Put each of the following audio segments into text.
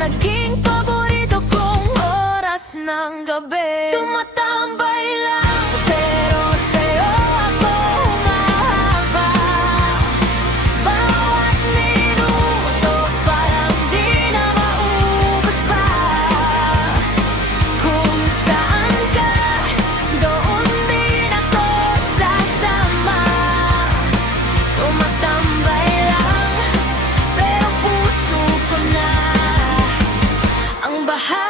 naging paborito kong oras ng gabi. Tumatambay lang, pero sa'yo ako humahaba. Bawat minuto parang di na maubos pa. Kung saan ka, doon din ako sasama. Tumatambay lang, pero puso ko na ang bahala.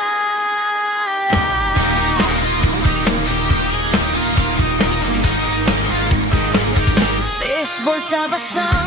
Fishbowl sa basang